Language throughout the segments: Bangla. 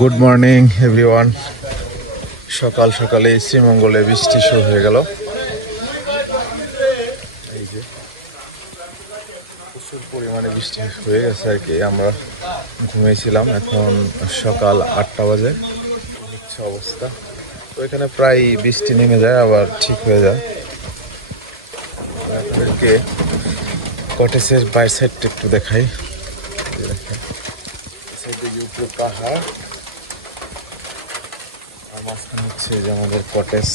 গুড মর্নিং এভরিওয়ান সকাল সকালে শ্রীমঙ্গলে বৃষ্টি শুরু হয়ে গেল। এই যে, প্রচুর পরিমাণে বৃষ্টি হয়ে গেছে আর কি। আমরা ঘুমিয়েছিলাম এখন সকাল আটটা বাজে। হচ্ছে অবস্থা। তো এখানে প্রায় বৃষ্টি নেমে যায়, আবার ঠিক হয়ে যায়। আপনাদেরকে কটেজের বাইর সাইডটা একটু দেখাই। পাহাড় আর মাঝখানে হচ্ছে যে আমাদের কটেজ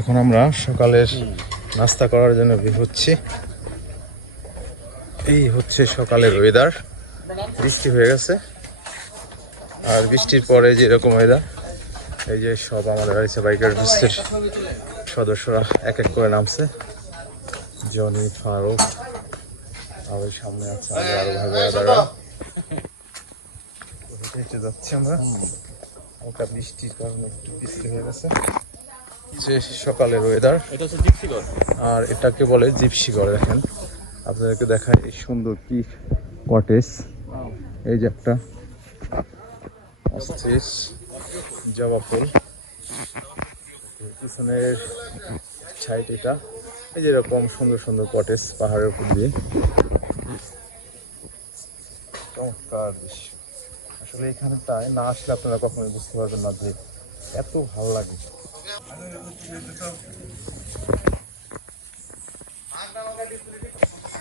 এখন আমরা সকালের নাস্তা করার জন্য বের হচ্ছি। এই হচ্ছে সকালের ওয়েদার বৃষ্টি হয়ে গেছে। আর বৃষ্টির পরে যেরকম ওয়েদার এই যে সব আমাদের গাড়িতে বাইকার বৃষ্টির সদস্যরা এক এক করে নামছে। জনি, ফারুক আর ওই সামনে আছে আমাদের আরও ভাই হেঁটে হেঁটে যাচ্ছি আমরা। হালকা বৃষ্টির কারণে একটু বৃষ্টি হয়ে গেছে। যে সকালের ওয়েদার এটা হচ্ছে জিপসিগড়। আর এটাকে বলে জিপসি ঘর দেখেন। আপনাদেরকে দেখায় এই সুন্দর কি কটেজ এই যে একটা জবা ফুল। পিছনের সাইড এটা। এই যে এরকম সুন্দর সুন্দর কটেজ পাহাড়ের উপর দিয়ে। আসলে এখানটায় না আসলে আপনারা কখনোই বুঝতে পারবেন না যে এত ভালো লাগে।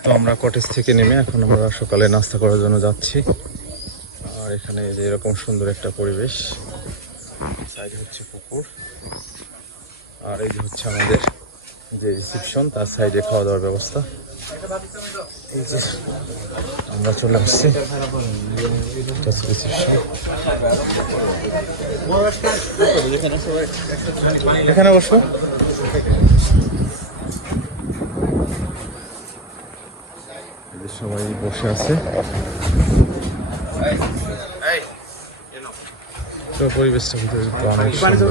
তো আমরা কটেজ থেকে নেমে এখন আমরা সকালে নাস্তা করার জন্য যাচ্ছি। আর এখানে যে এরকম সুন্দর একটা পরিবেশ। সাইডে হচ্ছে পুকুর। আর এই যে হচ্ছে আমাদের যে রিসিপশন, তার সাইডে খাওয়া দাওয়ার ব্যবস্থা। এই যে আমরা চলে আসছি। এখানে বসো। সবাই বসে আছে। পরিবেশটা ভিতরে অনেক সুন্দর।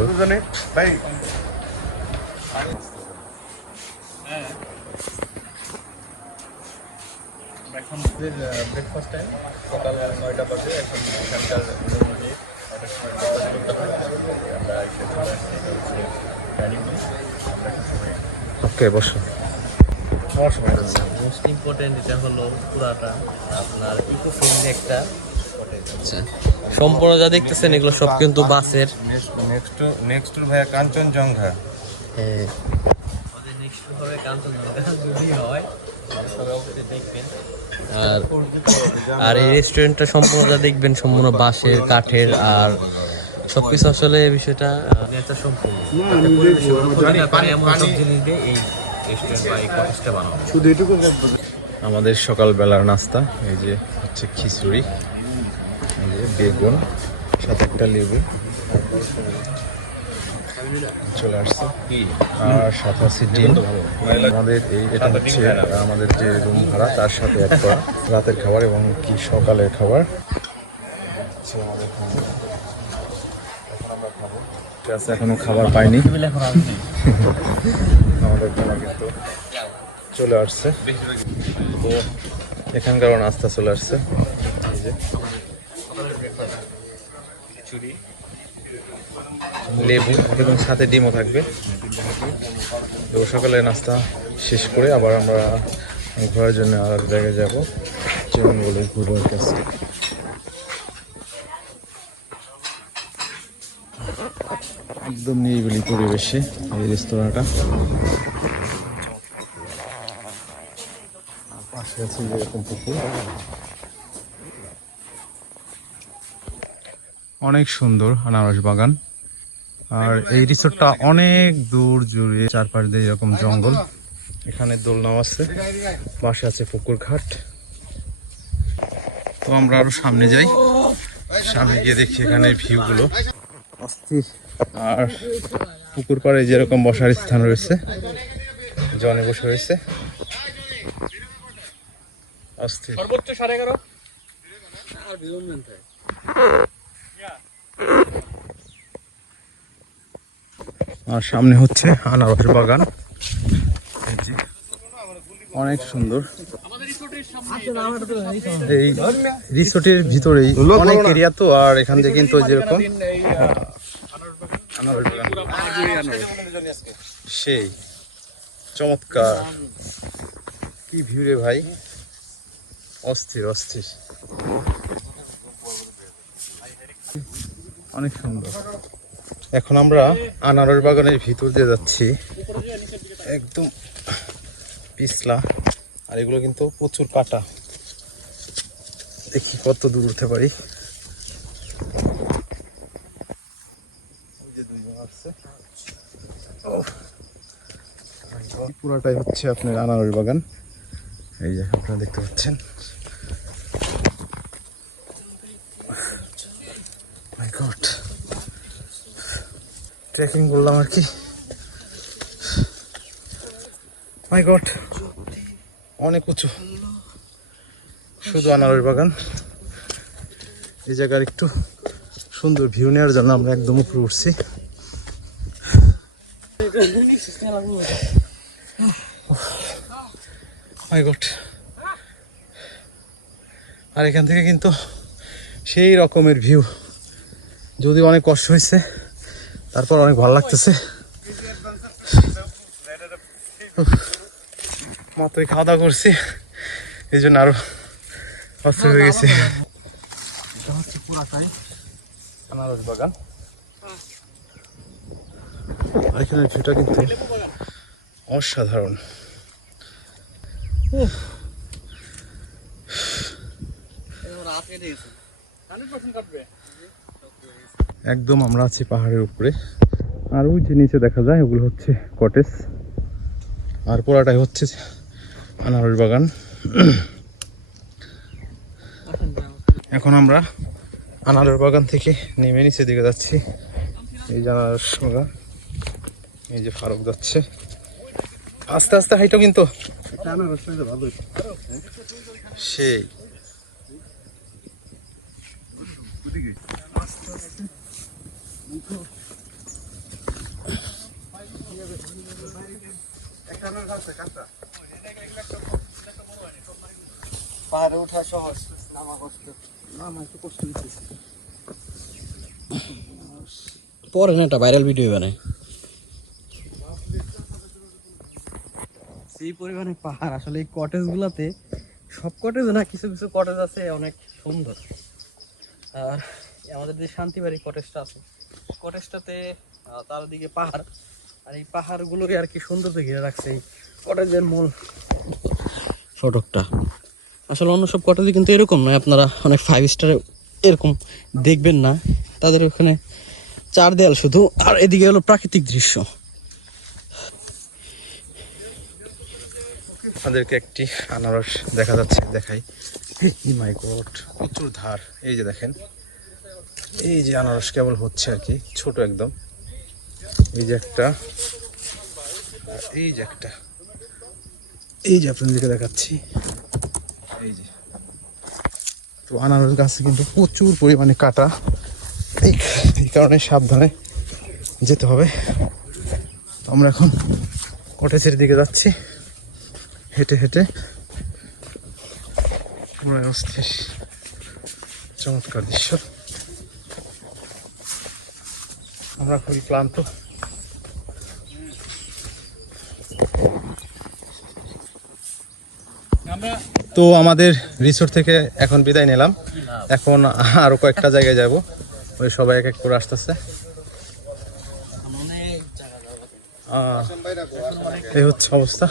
এখন ব্রেকফাস্ট টাইম সকাল নয়টা বাজে এখন এখানকার মোটামুটি নয়টার সময় breakfast করতে হয় আমরা এসে চলে আসছি ডাইনিং রুম আমরা এখন সবাই ওকে বসো। খাওয়ার সময় যাচ্ছে। মোস্ট ইম্পর্টেন্ট এটা হলো পুরাটা আপনার ইকো ফ্রেন্ডলি একটা আচ্ছা সম্পূর্ণ যা দেখতেছেন এগুলো সব কিন্তু বাসের। নেক্সট নেক্সট ভাইয়া কাঞ্চনজঙ্ঘা। হ্যাঁ। নেক্সট হবে কাঞ্চনজঙ্ঘা যদি হয় আর আর এই রেস্টুরেন্টটা সম্পূর্ণ যা দেখবেন সম্পূর্ণ বাঁশের কাঠের আর সবকিছু আসলে এই বিষয়টা সম্পূর্ণ। বানানো আমাদের সকালবেলার নাস্তা এই যে হচ্ছে খিচুড়ি এই যে বেগুন সাথে একটা লেবু। চলে আসছে। আর সাথে আছে ডিম। আমাদের এই এটা হচ্ছে, আমাদের যে রুম ভাড়া, তার সাথে এক করা রাতের খাবার এবং কি সকালের খাবার। আমাদের এখন খাবার পাইনি। আমাদের চলে আসছে। তো এখানকার নাস্তা চলে আসছে। খিচুড়ি। লেবু এবং সাথে ডিমও থাকবে। তো সকালে নাস্তা শেষ করে আবার আমরা ঘোরার জন্য আর জায়গায় যাব। বলে ঘুরবার কাছে একদম নিরিবিলি পরিবেশে এই রেস্তোরাঁটা। পাশে আছে যেরকম অনেক সুন্দর আনারস বাগান। আর এই রিসোর্টটা অনেক দূর জুড়ে চারপাশ দিয়ে এরকম জঙ্গল। এখানে দোলনাও আছে পাশে আছে পুকুর ঘাট। তো আমরা আরও সামনে যাই। সামনে গিয়ে দেখি এখানে ভিউ গুলো আর পুকুর পাড়ে যেরকম বসার স্থান রয়েছে জনে বসে রয়েছে। অস্থির সর্বোচ্চ সাড়ে এগারো। আর সামনে হচ্ছে আনারস বাগান। অনেক সুন্দর। এই রিসোর্টের ভিতরেই অনেক এরিয়া তো আর এখান থেকে কিন্তু যেরকম। সেই চমৎকার। কি ভিউ রে ভাই। অস্থির অস্থির। অনেক সুন্দর। এখন আমরা আনারস বাগানের ভিতর দিয়ে যাচ্ছি। একদম পিছলা। আর এগুলো কিন্তু প্রচুর কাটা। দেখি কত দূর উঠতে পারি। পুরাটাই হচ্ছে আপনার আনারস বাগান। এই যে আপনারা দেখতে পাচ্ছেন মাই গড ট্রেকিং করলাম আর কি। মাই গড অনেক উঁচু। শুধু আনারস বাগান। এই জায়গার একটু সুন্দর ভিউ নেওয়ার জন্য আমরা একদম উপরে উঠছি। আর এখান থেকে কিন্তু সেই রকমের ভিউ যদি অনেক কষ্ট হয়েছে তারপর অনেক ভালো লাগতেছে। মাত্রই খাওয়া দাওয়া করছি এই জন্য আরও অস্থ হয়ে গেছি। আনারস বাগান। এখানে ভিউটা অসাধারণ। উফ, একদম আমরা আছি পাহাড়ের উপরে। আর ওই যে নিচে দেখা যায়, ওগুলো হচ্ছে কটেজ আর পোড়াটাই হচ্ছে আনারস বাগান। এখন আমরা আনারস বাগান থেকে নেমে নিচে দিকে যাচ্ছি। এই যে আনারস বাগান, এই যে ফারুক যাচ্ছে। আস্তে আস্তে হাইটো কিন্তু। সেই। পাহাড়ে ওঠা সহজ নামা কষ্ট। নামা একটু কষ্ট পরে না একটা ভাইরাল ভিডিও বানায় সেই পরিমাণে পাহাড় আসলে এই কটেজ গুলাতে সব কটেজ না কিছু কিছু কটেজ আছে অনেক সুন্দর। আর আমাদের যে শান্তিবাড়ি কটেজটা আছে কটেজটাতে আহ, তার দিকে পাহাড়। আর এই পাহাড়গুলোকে আর কি সুন্দর ঘিরে রাখছে এই কটেজের মূল ফটকটা। আসলে অন্য সব কটেজে কিন্তু এরকম নয় আপনারা অনেক ফাইভ স্টার এরকম দেখবেন না। তাদের ওখানে চার দেয়াল শুধু আর এদিকে হলো প্রাকৃতিক দৃশ্য। আপনাদেরকে একটি আনারস দেখা যাচ্ছে দেখাই। মাই প্রচুর ধার। এই যে দেখেন এই যে আনারস কেবল হচ্ছে আর কি, ছোট একদম। এই যে একটা, এই যে একটা, এই যে আপনাদেরকে দেখাচ্ছি। এই যে। তো আনারস গাছে কিন্তু প্রচুর পরিমাণে কাটা। এই এই কারণে সাবধানে যেতে হবে। তো আমরা এখন কটেজের দিকে যাচ্ছি। হেঁটে হেঁটে পুরো অস্থির, চমৎকার দৃশ্য। আমরা খুবই ক্লান্ত। তো আমাদের রিসোর্ট থেকে এখন বিদায় নিলাম। এখন আরও কয়েকটা জায়গায় যাব। ওই সবাই এক এক করে আসতেছে। এই হচ্ছে অবস্থা।